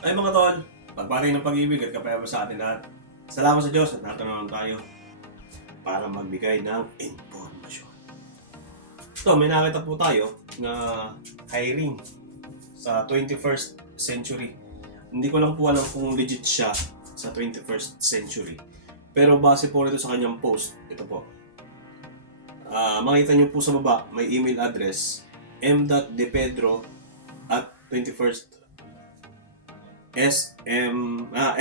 Ay mga tol, pagpatuloy ng pag-ibig at kapayapaan sa atin lahat. Salamat sa Diyos at natanong tayo para magbigay ng impormasyon. Ito, may nakita po tayo na hiring sa 21st century. Hindi ko lang po alam kung legit siya sa 21st century. Pero base po rito sa kanyang post, ito po. Makita niyo po sa baba, may email address m.depedro at 21st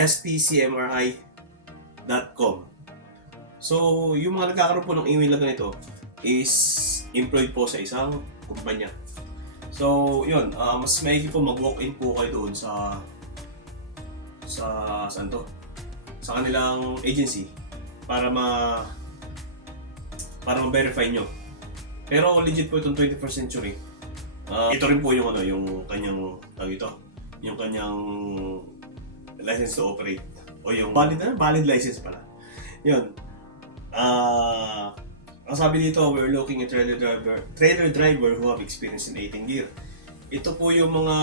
stcmri.com. So, yung mga nagkakaroon po ng email na ganito is employed po sa isang kumpanya. So, yun, mas maigi po mag-walk-in po kayo doon saan to? Sa kanilang agency para ma-verify nyo. Pero legit po itong 21st century. Ito rin po yung yung kanyang yung kanyang license to operate o yung valid license pala. Yun. Ang sabi dito, we're looking at trailer driver who have experience in 18 gear. Ito po yung mga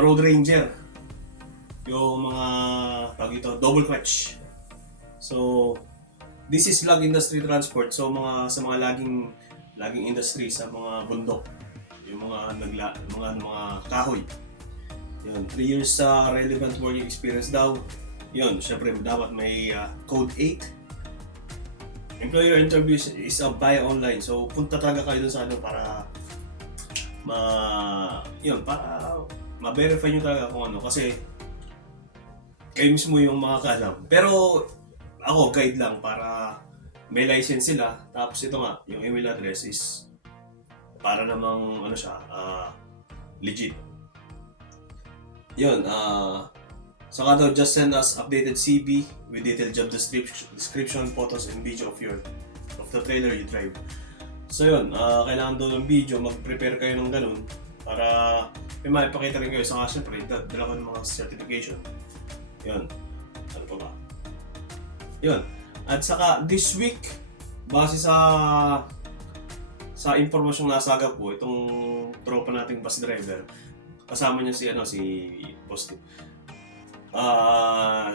road ranger. Yung mga double clutch. So, this is log industry transport. So, sa mga laging industry sa mga bundok, yung mga kahoy. Yun, 3 years sa relevant working experience daw. Yun, syempre dapat may code 8. Employer interviews is via online. So, punta talaga kayo dun sa para ma-verify nyo talaga kung ano. Kasi, kayo mismo yung makakaalam. Pero, ako, guide lang para may license sila. Tapos ito nga, yung email address is para namang legit. Yun, saka daw, just send us updated CV with detailed job description, photos, and video of the trailer you drive. So yun, kailangan daw ng video, mag-prepare kayo ng ganun para may maipakita rin kayo sa siyempre, dala ko ng mga certification. Yun, ano pa ba? Yun, at saka this week, base sa impormasyong nasagap po, itong tropa nating bus driver, kasama niya si Post.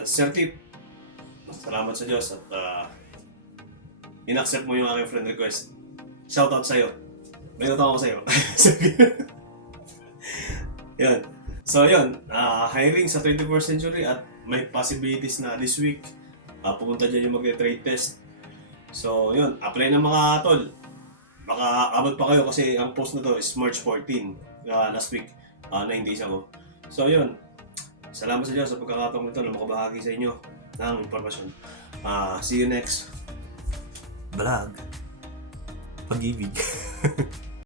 Sir Tip, salamat sa Diyos at in-accept mo yung aking friend request. Shoutout sa'yo. May natawag ko sa'yo. Yun. So yun, hiring sa 21st century at may possibilities na this week pumunta dyan yung mag-trade test. So yun, apply ng mga tol. Baka abot pa kayo kasi ang post na to is March 14, last week. 9 days ago. So yun, salamat sa Diyos sa pagkakataong ito na makabahagi sa inyo ng impormasyon. See you next vlog. Pag-ibig.